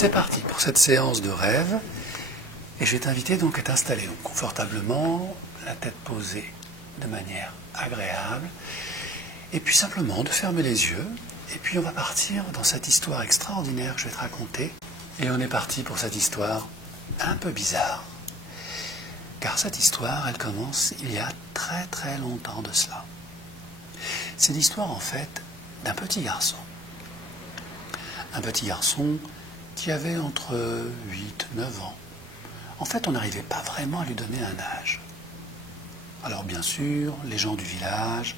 C'est parti pour cette séance de rêve. Et je vais t'inviter donc à t'installer confortablement, la tête posée de manière agréable. Et puis simplement de fermer les yeux. Et puis on va partir dans cette histoire extraordinaire que je vais te raconter. Et on est parti pour cette histoire un peu bizarre. Car cette histoire, elle commence il y a très très longtemps de cela. C'est l'histoire en fait d'un petit garçon. Un petit garçon qui avait entre 8 et 9 ans. En fait, on n'arrivait pas vraiment à lui donner un âge. Alors bien sûr, les gens du village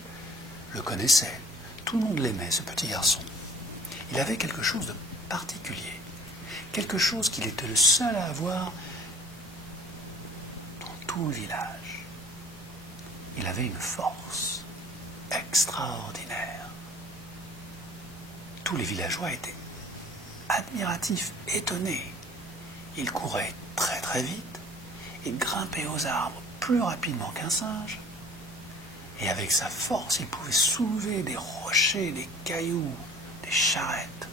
le connaissaient. Tout le monde l'aimait, ce petit garçon. Il avait quelque chose de particulier. Quelque chose qu'il était le seul à avoir dans tout le village. Il avait une force extraordinaire. Tous les villageois étaient admiratifs, étonnés. Il courait très très vite, il grimpait aux arbres plus rapidement qu'un singe, et avec sa force, il pouvait soulever des rochers, des cailloux, des charrettes.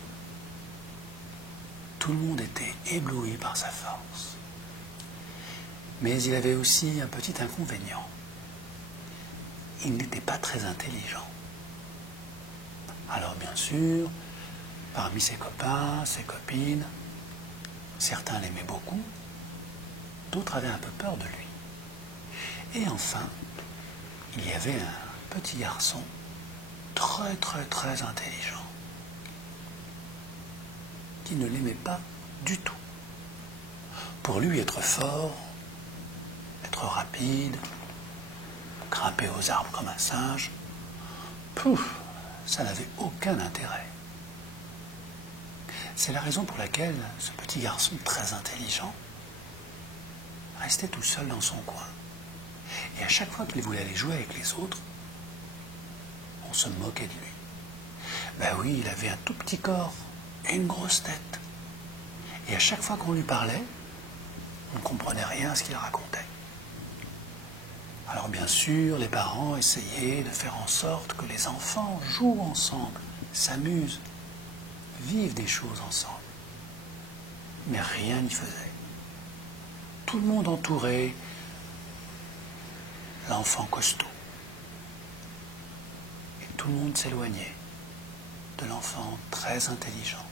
Tout le monde était ébloui par sa force. Mais il avait aussi un petit inconvénient. Il n'était pas très intelligent. Alors bien sûr, parmi ses copains, ses copines, certains l'aimaient beaucoup, d'autres avaient un peu peur de lui. Et enfin, il y avait un petit garçon très très très intelligent qui ne l'aimait pas du tout. Pour lui, être fort, être rapide, grimper aux arbres comme un singe, ça n'avait aucun intérêt. C'est la raison pour laquelle ce petit garçon très intelligent restait tout seul dans son coin. Et à chaque fois qu'il voulait aller jouer avec les autres, on se moquait de lui. Ben oui, il avait un tout petit corps et une grosse tête. Et à chaque fois qu'on lui parlait, on ne comprenait rien à ce qu'il racontait. Alors bien sûr, les parents essayaient de faire en sorte que les enfants jouent ensemble, s'amusent, vivent des choses ensemble. Mais rien n'y faisait. Tout le monde entourait l'enfant costaud. Et tout le monde s'éloignait de l'enfant très intelligent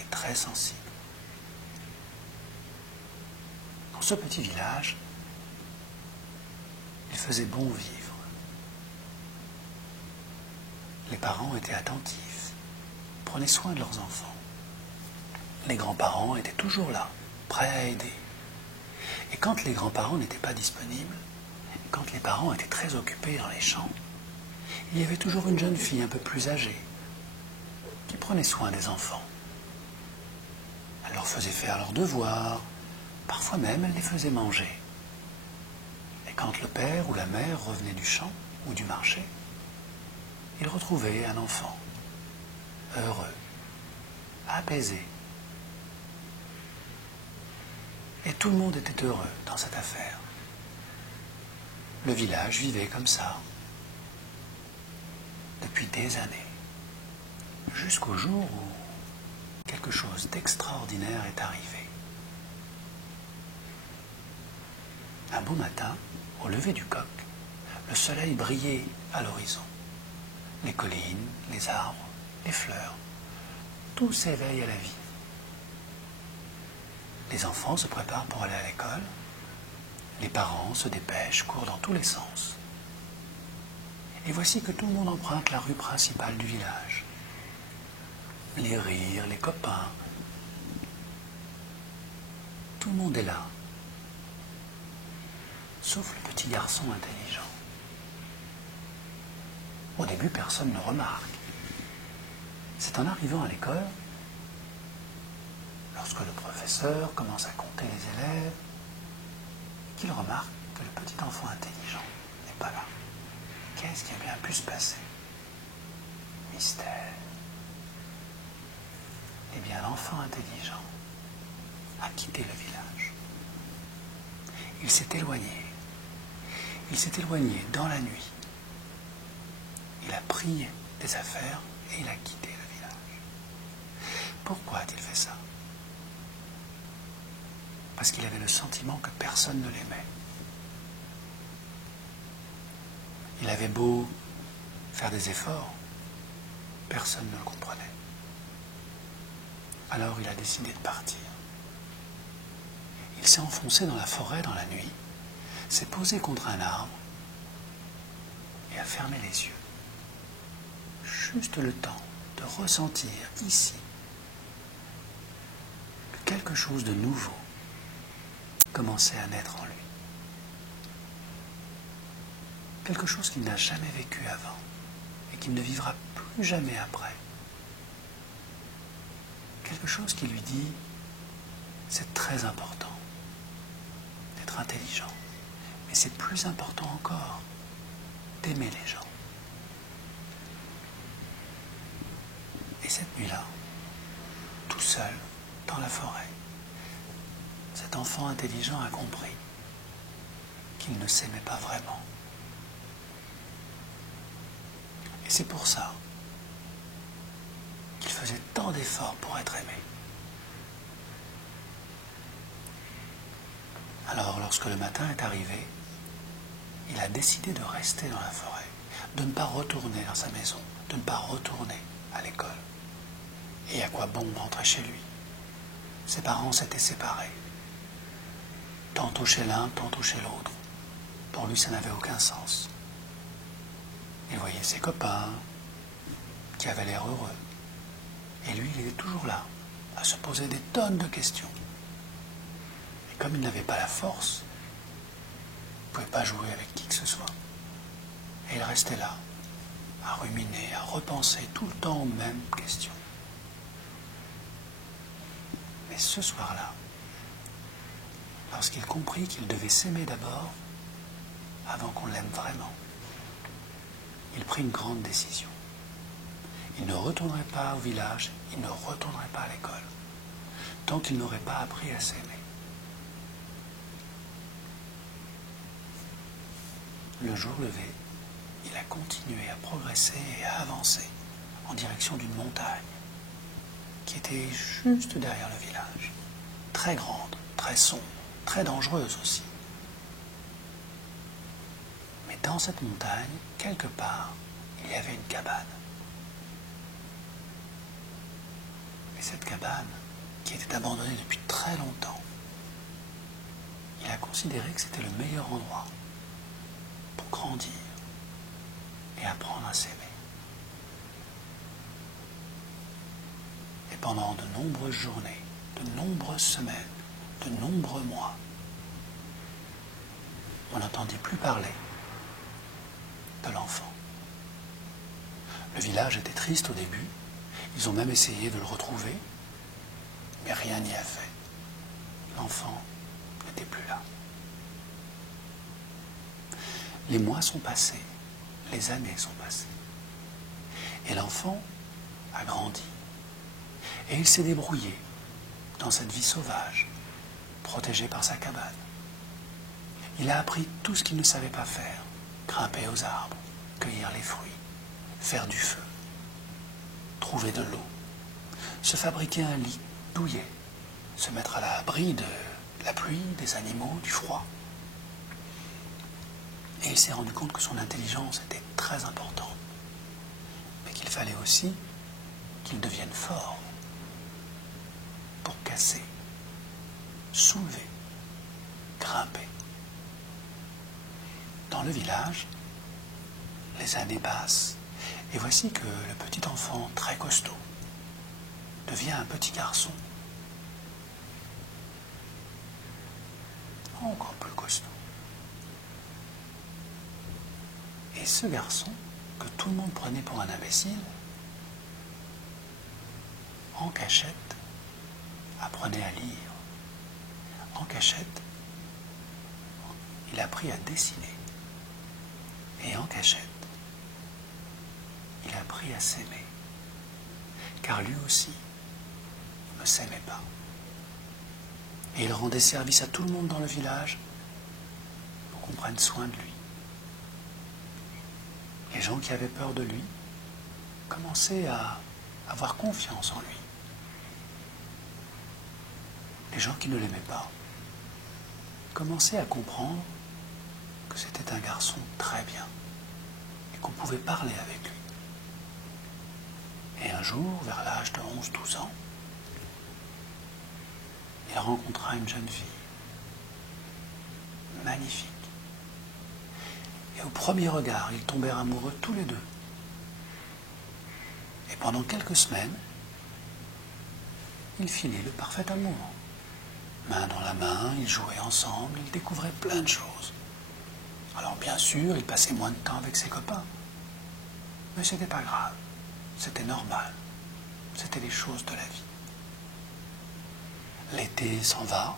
et très sensible. Dans ce petit village, il faisait bon vivre. Les parents étaient attentifs, prenaient soin de leurs enfants. Les grands-parents étaient toujours là, prêts à aider. Et quand les grands-parents n'étaient pas disponibles, quand les parents étaient très occupés dans les champs, il y avait toujours une jeune fille un peu plus âgée qui prenait soin des enfants. Elle leur faisait faire leurs devoirs, parfois même elle les faisait manger. Et quand le père ou la mère revenait du champ ou du marché, ils retrouvaient un enfant heureux, apaisé. Et tout le monde était heureux dans cette affaire. Le village vivait comme ça, depuis des années, jusqu'au jour où quelque chose d'extraordinaire est arrivé. Un beau matin, au lever du coq, le soleil brillait à l'horizon. Les collines, les arbres, les fleurs, tout s'éveille à la vie. Les enfants se préparent pour aller à l'école. Les parents se dépêchent, courent dans tous les sens. Et voici que tout le monde emprunte la rue principale du village. Les rires, les copains, tout le monde est là. Sauf le petit garçon intelligent. Au début, personne ne remarque. C'est en arrivant à l'école, lorsque le professeur commence à compter les élèves, qu'il remarque que le petit enfant intelligent n'est pas là. Qu'est-ce qui a bien pu se passer? Mystère. Eh bien, l'enfant intelligent a quitté le village. Il s'est éloigné. Il s'est éloigné dans la nuit. Il a pris des affaires et il a quitté le village. Pourquoi a-t-il fait ça? Parce qu'il avait le sentiment que personne ne l'aimait. Il avait beau faire des efforts, personne ne le comprenait. Alors il a décidé de partir. Il s'est enfoncé dans la forêt dans la nuit, s'est posé contre un arbre et a fermé les yeux. Juste le temps de ressentir ici que quelque chose de nouveau commençait à naître en lui. Quelque chose qu'il n'a jamais vécu avant et qu'il ne vivra plus jamais après. Quelque chose qui lui dit, c'est très important d'être intelligent, mais c'est plus important encore d'aimer les gens. Et cette nuit-là, tout seul, dans la forêt, cet enfant intelligent a compris qu'il ne s'aimait pas vraiment. Et c'est pour ça qu'il faisait tant d'efforts pour être aimé. Alors, lorsque le matin est arrivé, il a décidé de rester dans la forêt, de ne pas retourner dans sa maison, de ne pas retourner à l'école. Et à quoi bon rentrer chez lui? Ses parents s'étaient séparés. Tantôt chez l'un, tantôt chez l'autre. Pour lui, ça n'avait aucun sens. Il voyait ses copains qui avaient l'air heureux. Et lui, il était toujours là, à se poser des tonnes de questions. Et comme il n'avait pas la force, il ne pouvait pas jouer avec qui que ce soit. Et il restait là, à ruminer, à repenser tout le temps aux mêmes questions. Mais ce soir-là, lorsqu'il comprit qu'il devait s'aimer d'abord, avant qu'on l'aime vraiment, il prit une grande décision. Il ne retournerait pas au village, il ne retournerait pas à l'école, tant qu'il n'aurait pas appris à s'aimer. Le jour levé, il a continué à progresser et à avancer en direction d'une montagne qui était juste derrière le village, très grande, très sombre, très dangereuse aussi. Mais dans cette montagne, quelque part, il y avait une cabane. Et cette cabane, qui était abandonnée depuis très longtemps, il a considéré que c'était le meilleur endroit pour grandir et apprendre à s'aimer. Et pendant de nombreuses journées, de nombreuses semaines, de nombreux mois, on n'entendit plus parler de l'enfant. Le village était triste au début, ils ont même essayé de le retrouver, mais rien n'y a fait. L'enfant n'était plus là. Les mois sont passés, les années sont passées, et l'enfant a grandi. Et il s'est débrouillé dans cette vie sauvage, protégé par sa cabane. Il a appris tout ce qu'il ne savait pas faire, grimper aux arbres, cueillir les fruits, faire du feu, trouver de l'eau, se fabriquer un lit douillet, se mettre à l'abri de la pluie, des animaux, du froid. Et il s'est rendu compte que son intelligence était très importante, mais qu'il fallait aussi qu'il devienne fort pour casser, soulever, grimper. Dans le village, les années passent, et voici que le petit enfant très costaud devient un petit garçon encore plus costaud. Et ce garçon, que tout le monde prenait pour un imbécile, en cachette, apprenait à lire. En cachette, il a appris à dessiner. Et en cachette, il a appris à s'aimer. Car lui aussi ne s'aimait pas. Et il rendait service à tout le monde dans le village pour qu'on prenne soin de lui. Les gens qui avaient peur de lui commençaient à avoir confiance en lui. les gens qui ne l'aimaient pas commençaient à comprendre que c'était un garçon très bien et qu'on pouvait parler avec lui. Et un jour, vers l'âge de 11-12 ans, il rencontra une jeune fille, magnifique. Et au premier regard, ils tombèrent amoureux tous les deux. Et pendant quelques semaines, ils filaient le parfait amour. Main dans la main, ils jouaient ensemble, ils découvraient plein de choses. Alors bien sûr, il passait moins de temps avec ses copains. Mais c'était pas grave, c'était normal. C'était les choses de la vie. L'été s'en va,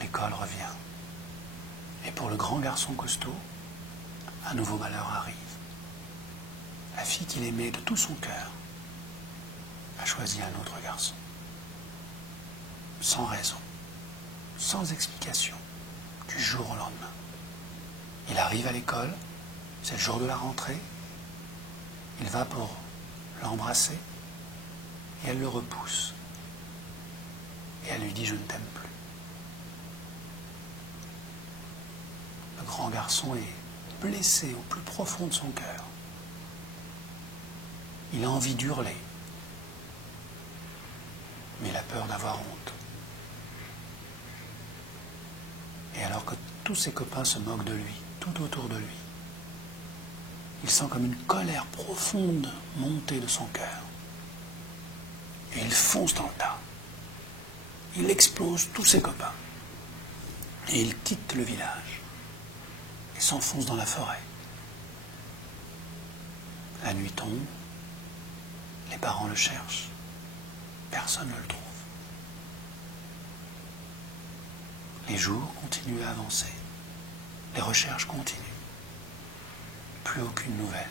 l'école revient. Et pour le grand garçon costaud, un nouveau malheur arrive. La fille qu'il aimait de tout son cœur a choisi un autre garçon. Sans raison, sans explication, du jour au lendemain. Il arrive à l'école, c'est le jour de la rentrée, il va pour l'embrasser, et elle le repousse. Et elle lui dit « je ne t'aime plus ». Le grand garçon est blessé au plus profond de son cœur. Il a envie d'hurler, mais il a peur d'avoir honte. Et alors que tous ses copains se moquent de lui, tout autour de lui, il sent comme une colère profonde monter de son cœur. Et il fonce dans le tas. Il explose tous ses copains. Et il quitte le village et s'enfonce dans la forêt. La nuit tombe, les parents le cherchent, personne ne le trouve. Les jours continuent à avancer, les recherches continuent. Plus aucune nouvelle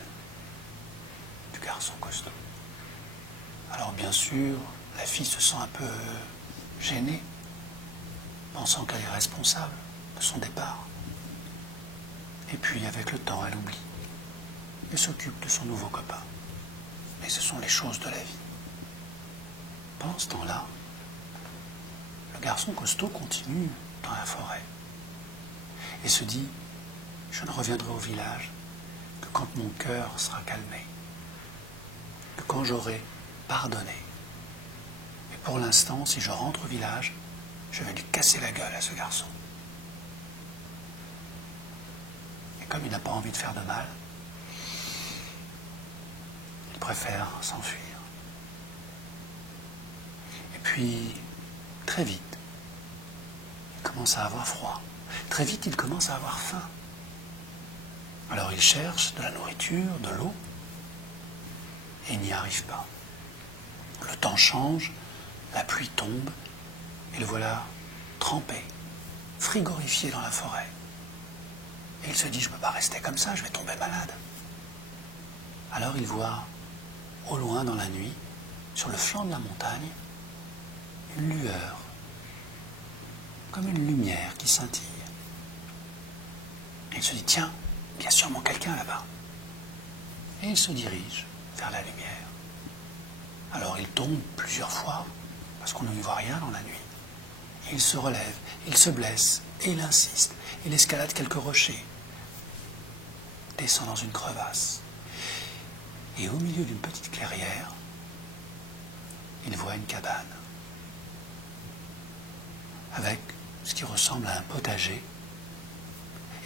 du garçon costaud. Alors bien sûr, la fille se sent un peu gênée, pensant qu'elle est responsable de son départ. Et puis avec le temps, elle oublie. Elle s'occupe de son nouveau copain. Mais ce sont les choses de la vie. Pendant ce temps-là, le garçon costaud continue dans la forêt et se dit « Je ne reviendrai au village que quand mon cœur sera calmé, que quand j'aurai pardonné. Et pour l'instant, si je rentre au village, je vais lui casser la gueule à ce garçon. » Et comme il n'a pas envie de faire de mal, il préfère s'enfuir. Et puis, très vite, il commence à avoir froid. Très vite, il commence à avoir faim. Alors il cherche de la nourriture, de l'eau, et il n'y arrive pas. Le temps change, la pluie tombe, et le voilà trempé, frigorifié dans la forêt. Et il se dit, je ne peux pas rester comme ça, je vais tomber malade. Alors il voit, au loin dans la nuit, sur le flanc de la montagne, une lueur, comme une lumière qui scintille. Et il se dit, tiens, il y a sûrement quelqu'un là-bas. Et il se dirige vers la lumière. Alors il tombe plusieurs fois, parce qu'on ne voit rien dans la nuit. Et il se relève, il se blesse, et il insiste. Il escalade quelques rochers, descend dans une crevasse. Et au milieu d'une petite clairière, il voit une cabane, avec ce qui ressemble à un potager.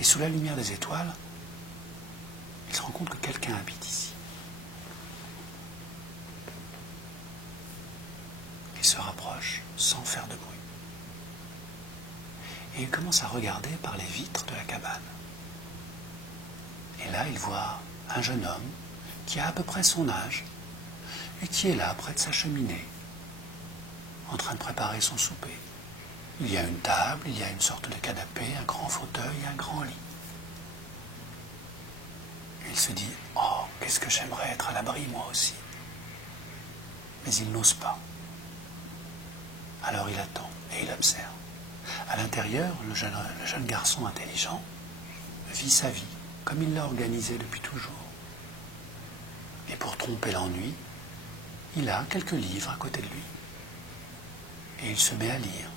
Et sous la lumière des étoiles, il se rend compte que quelqu'un habite ici. Il se rapproche sans faire de bruit. Et il commence à regarder par les vitres de la cabane. Et là, il voit un jeune homme qui a à peu près son âge et qui est là, près de sa cheminée, en train de préparer son souper. Il y a une table, il y a une sorte de canapé, un grand fauteuil et un grand lit. Et il se dit, oh, qu'est-ce que j'aimerais être à l'abri moi aussi. Mais il n'ose pas. Alors il attend et il observe. À l'intérieur, le jeune garçon intelligent vit sa vie comme il l'a organisée depuis toujours. Et pour tromper l'ennui, il a quelques livres à côté de lui. Et il se met à lire,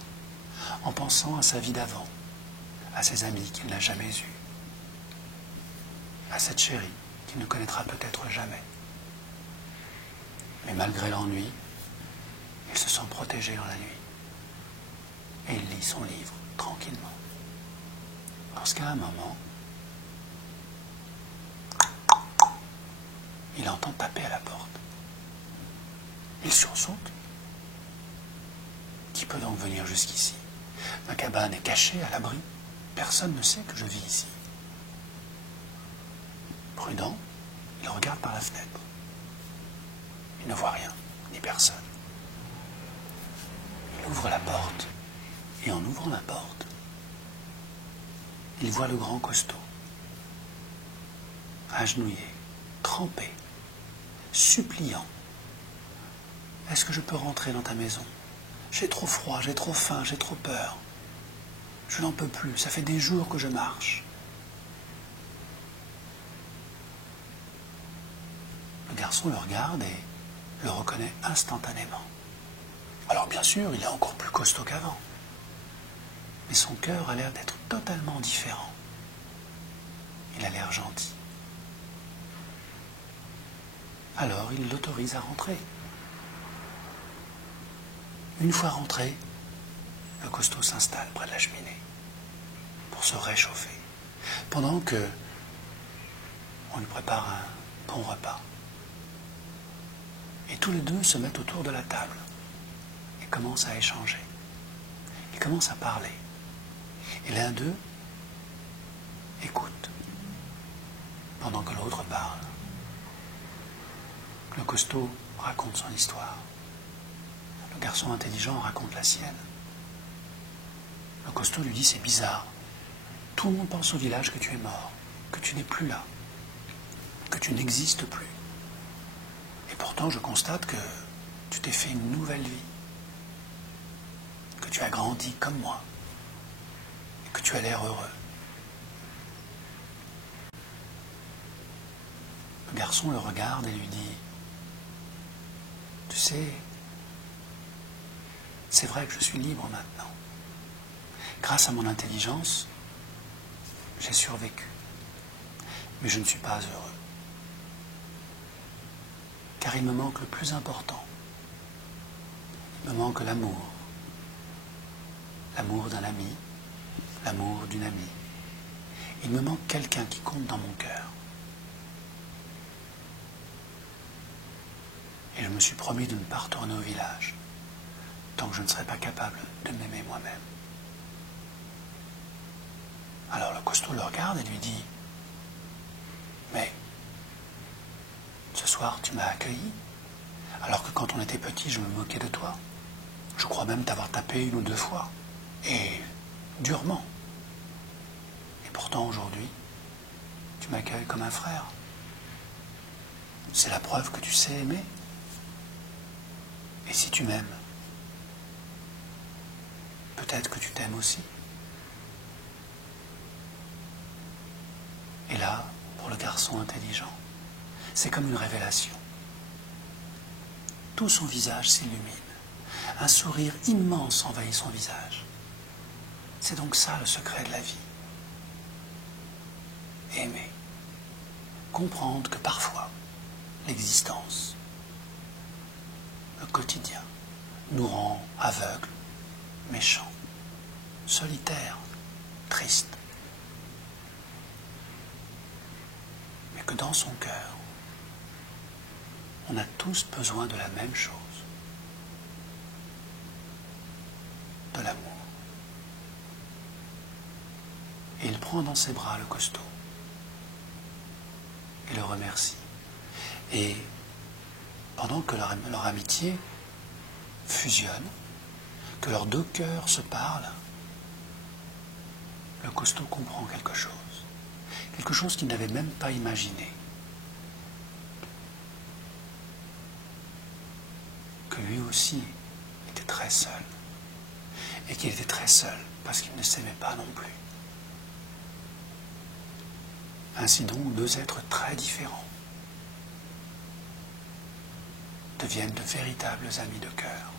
en pensant à sa vie d'avant, à ses amis qu'il n'a jamais eus, à cette chérie qu'il ne connaîtra peut-être jamais. Mais malgré l'ennui, il se sent protégé dans la nuit. Et il lit son livre tranquillement. Lorsqu'à un moment, il entend taper à la porte. Il sursaute. Qui peut donc venir jusqu'ici? Ma cabane est cachée, à l'abri. Personne ne sait que je vis ici. Prudent, il regarde par la fenêtre. Il ne voit rien, ni personne. Il ouvre la porte, et en ouvrant la porte, il voit le grand costaud, agenouillé, trempé, suppliant. « Est-ce que je peux rentrer dans ta maison? J'ai trop froid, j'ai trop faim, j'ai trop peur. Je n'en peux plus, ça fait des jours que je marche. » Le garçon le regarde et le reconnaît instantanément. Alors bien sûr, il est encore plus costaud qu'avant. Mais son cœur a l'air d'être totalement différent. Il a l'air gentil. Alors il l'autorise à rentrer. Une fois rentré, le costaud s'installe près de la cheminée pour se réchauffer, pendant que on lui prépare un bon repas. Et tous les deux se mettent autour de la table et commencent à échanger. Ils commencent à parler. Et l'un d'eux écoute pendant que l'autre parle. Le costaud raconte son histoire. Le garçon intelligent raconte la sienne. Le costaud lui dit: c'est bizarre. Tout le monde pense au village que tu es mort, que tu n'es plus là, que tu n'existes plus. Et pourtant, je constate que tu t'es fait une nouvelle vie, que tu as grandi comme moi, et que tu as l'air heureux. Le garçon le regarde et lui dit: tu sais, c'est vrai que je suis libre maintenant. Grâce à mon intelligence, j'ai survécu. Mais je ne suis pas heureux. Car il me manque le plus important. Il me manque l'amour. L'amour d'un ami, l'amour d'une amie. Il me manque quelqu'un qui compte dans mon cœur. Et je me suis promis de ne pas retourner au village, tant que je ne serai pas capable de m'aimer moi-même. Alors le costaud le regarde et lui dit: mais ce soir tu m'as accueilli, alors que quand on était petit je me moquais de toi. Je crois même t'avoir tapé 1 ou 2 fois, et durement. Et pourtant aujourd'hui, tu m'accueilles comme un frère. C'est la preuve que tu sais aimer. Et si tu m'aimes, peut-être que tu t'aimes aussi. Et là, pour le garçon intelligent, c'est comme une révélation. Tout son visage s'illumine. Un sourire immense envahit son visage. C'est donc ça le secret de la vie. Aimer. Comprendre que parfois, l'existence, le quotidien, nous rend aveugles, méchants, solitaires, tristes. Mais que dans son cœur, on a tous besoin de la même chose, de l'amour. Et il prend dans ses bras le costaud et le remercie. Et pendant que leur amitié fusionne, que leurs 2 cœurs se parlent, le costaud comprend quelque chose qu'il n'avait même pas imaginé. Que lui aussi était très seul, et qu'il était très seul parce qu'il ne s'aimait pas non plus. Ainsi donc, 2 êtres très différents deviennent de véritables amis de cœur.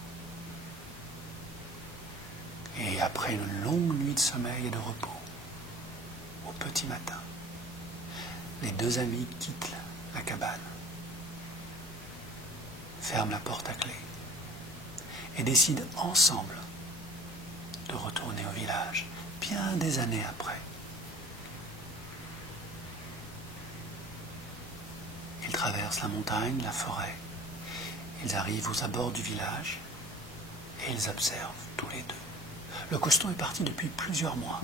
Et après une longue nuit de sommeil et de repos, au petit matin, les deux amis quittent la cabane, ferment la porte à clé et décident ensemble de retourner au village, bien des années après. Ils traversent la montagne, la forêt. Ils arrivent aux abords du village et ils observent tous les deux. Le costaud est parti depuis plusieurs mois.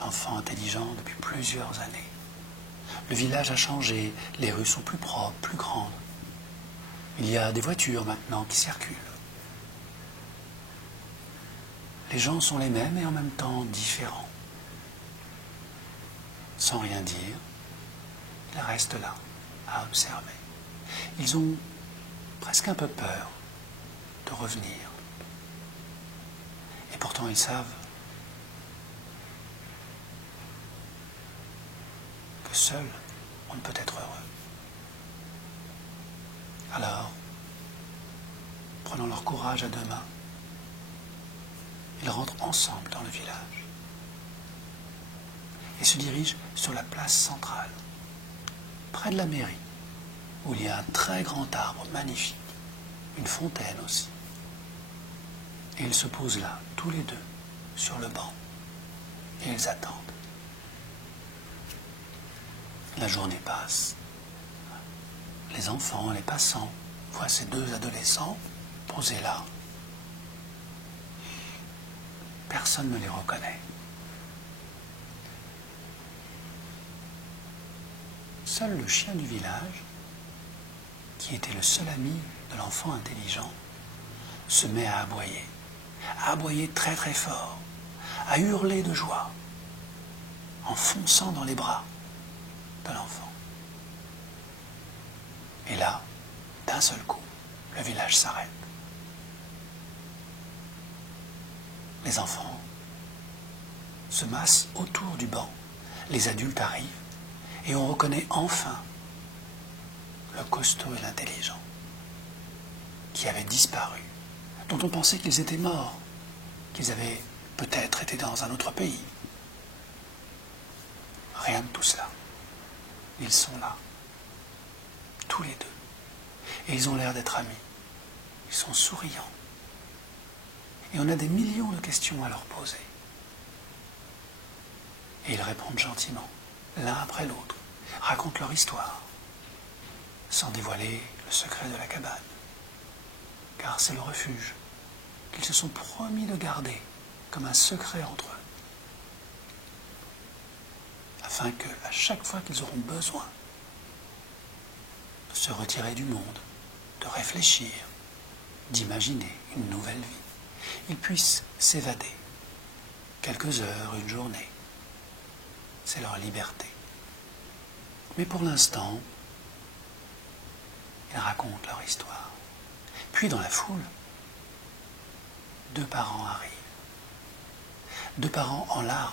L'enfant intelligent depuis plusieurs années. Le village a changé, les rues sont plus propres, plus grandes. Il y a des voitures maintenant qui circulent. Les gens sont les mêmes et en même temps différents. Sans rien dire, ils restent là, à observer. Ils ont presque un peu peur de revenir. Et pourtant ils savent que seul on ne peut être heureux. Alors, prenant leur courage à deux mains, ils rentrent ensemble dans le village et se dirigent sur la place centrale, près de la mairie, où il y a un très grand arbre magnifique, une fontaine aussi. Et ils se posent là, tous les deux, sur le banc, et ils attendent. La journée passe. Les enfants, les passants, voient ces deux adolescents posés là. Personne ne les reconnaît. Seul le chien du village, qui était le seul ami de l'enfant intelligent, se met à aboyer très très fort, à hurler de joie, en fonçant dans les bras de l'enfant. Et là, d'un seul coup, le village s'arrête. Les enfants se massent autour du banc. Les adultes arrivent et on reconnaît enfin le costaud et l'intelligent qui avaient disparu, dont on pensait qu'ils étaient morts, qu'ils avaient peut-être été dans un autre pays. Rien de tout cela. Ils sont là, tous les deux. Et ils ont l'air d'être amis. Ils sont souriants. Et on a des millions de questions à leur poser. Et ils répondent gentiment, l'un après l'autre, racontent leur histoire, sans dévoiler le secret de la cabane. Car c'est le refuge qu'ils se sont promis de garder comme un secret entre eux. Afin que, à chaque fois qu'ils auront besoin de se retirer du monde, de réfléchir, d'imaginer une nouvelle vie, ils puissent s'évader. Quelques heures, une journée. C'est leur liberté. Mais pour l'instant, ils racontent leur histoire. Puis dans la foule, deux parents arrivent. Deux parents en larmes.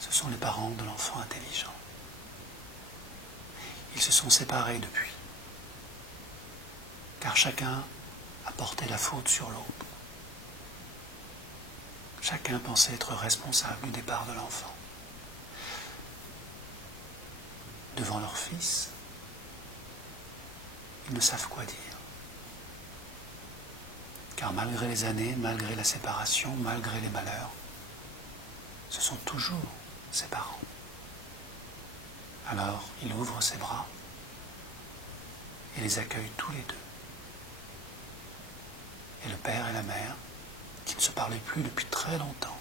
Ce sont les parents de l'enfant intelligent. Ils se sont séparés depuis, car chacun a porté la faute sur l'autre. Chacun pensait être responsable du départ de l'enfant. Devant leur fils, ils ne savent quoi dire. Car malgré les années, malgré la séparation, malgré les malheurs, ce sont toujours ses parents. Alors, il ouvre ses bras et les accueille tous les deux. Et le père et la mère, qui ne se parlaient plus depuis très longtemps,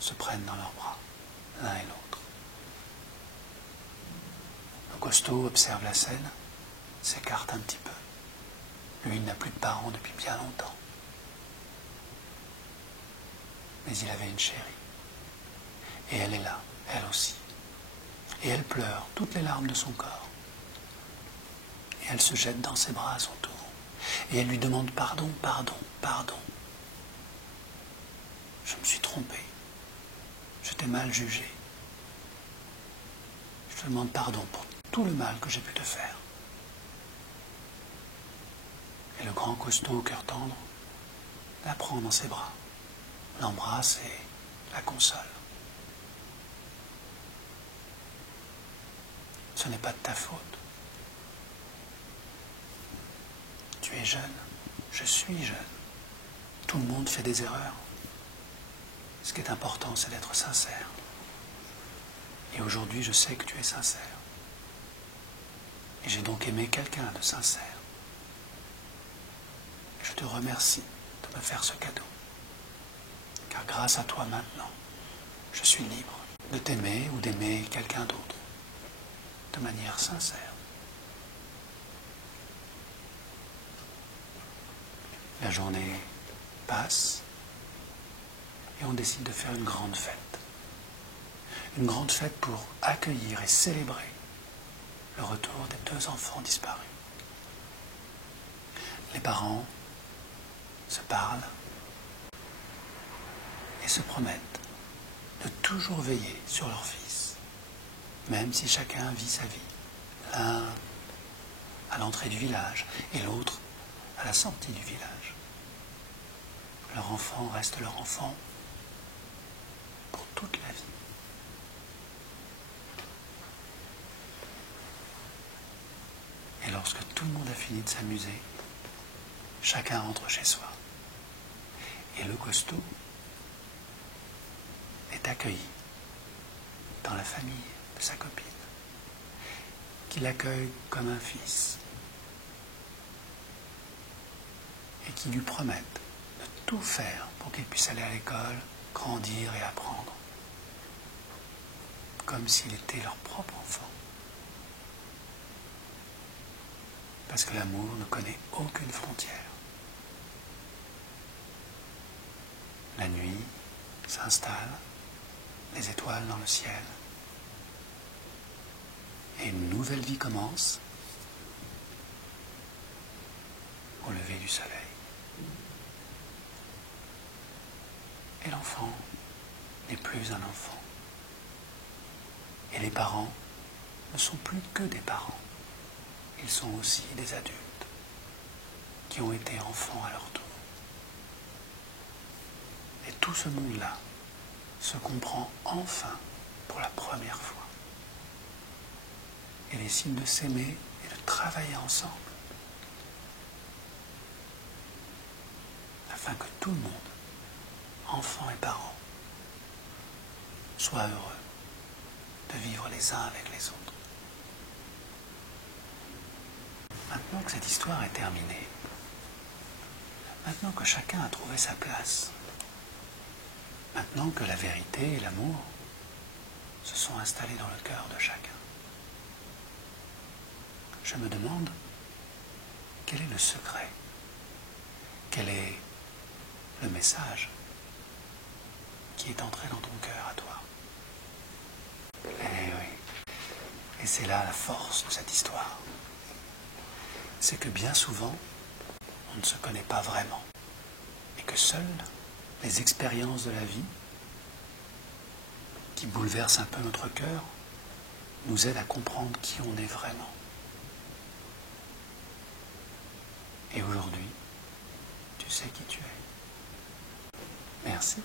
se prennent dans leurs bras, l'un et l'autre. Le costaud observe la scène, s'écarte un petit peu. Lui, il n'a plus de parents depuis bien longtemps. Mais il avait une chérie. Et elle est là, elle aussi. Et elle pleure toutes les larmes de son corps. Et elle se jette dans ses bras à son tour. Et elle lui demande pardon, pardon, pardon. Je me suis trompé. Je t'ai mal jugé. Je te demande pardon pour tout le mal que j'ai pu te faire. Et le grand costaud au cœur tendre la prend dans ses bras, l'embrasse et la console. Ce n'est pas de ta faute. Tu es jeune, je suis jeune. Tout le monde fait des erreurs. Ce qui est important, c'est d'être sincère. Et aujourd'hui, je sais que tu es sincère. Et j'ai donc aimé quelqu'un de sincère. Et je te remercie de me faire ce cadeau. Car grâce à toi maintenant, je suis libre de t'aimer ou d'aimer quelqu'un d'autre, de manière sincère. La journée passe et on décide de faire une grande fête. Une grande fête pour accueillir et célébrer le retour des 2 enfants disparus. Les parents se parlent et se promettent de toujours veiller sur leur fils, même si chacun vit sa vie. L'un à l'entrée du village et l'autre à la sortie du village. Leur enfant reste leur enfant pour toute la vie. Et lorsque tout le monde a fini de s'amuser, chacun rentre chez soi. Et le costaud est accueilli dans la famille de sa copine, qui l'accueille comme un fils et qui lui promettent de tout faire pour qu'il puisse aller à l'école, grandir et apprendre, comme s'il était leur propre enfant. Parce que l'amour ne connaît aucune frontière. La nuit s'installe, les étoiles dans le ciel, et une nouvelle vie commence au lever du soleil. Et l'enfant n'est plus un enfant. Et les parents ne sont plus que des parents. Ils sont aussi des adultes qui ont été enfants à leur tour. Et tout ce monde-là se comprend enfin pour la première fois. Et décide de s'aimer et de travailler ensemble afin que tout le monde, enfants et parents, soit heureux de vivre les uns avec les autres. Maintenant que cette histoire est terminée, maintenant que chacun a trouvé sa place, maintenant que la vérité et l'amour se sont installés dans le cœur de chacun, je me demande quel est le secret, quel est le message qui est entré dans ton cœur à toi. Eh oui, et c'est là la force de cette histoire. C'est que bien souvent, on ne se connaît pas vraiment. Et que seules les expériences de la vie, qui bouleversent un peu notre cœur, nous aident à comprendre qui on est vraiment. Et aujourd'hui, tu sais qui tu es. Merci.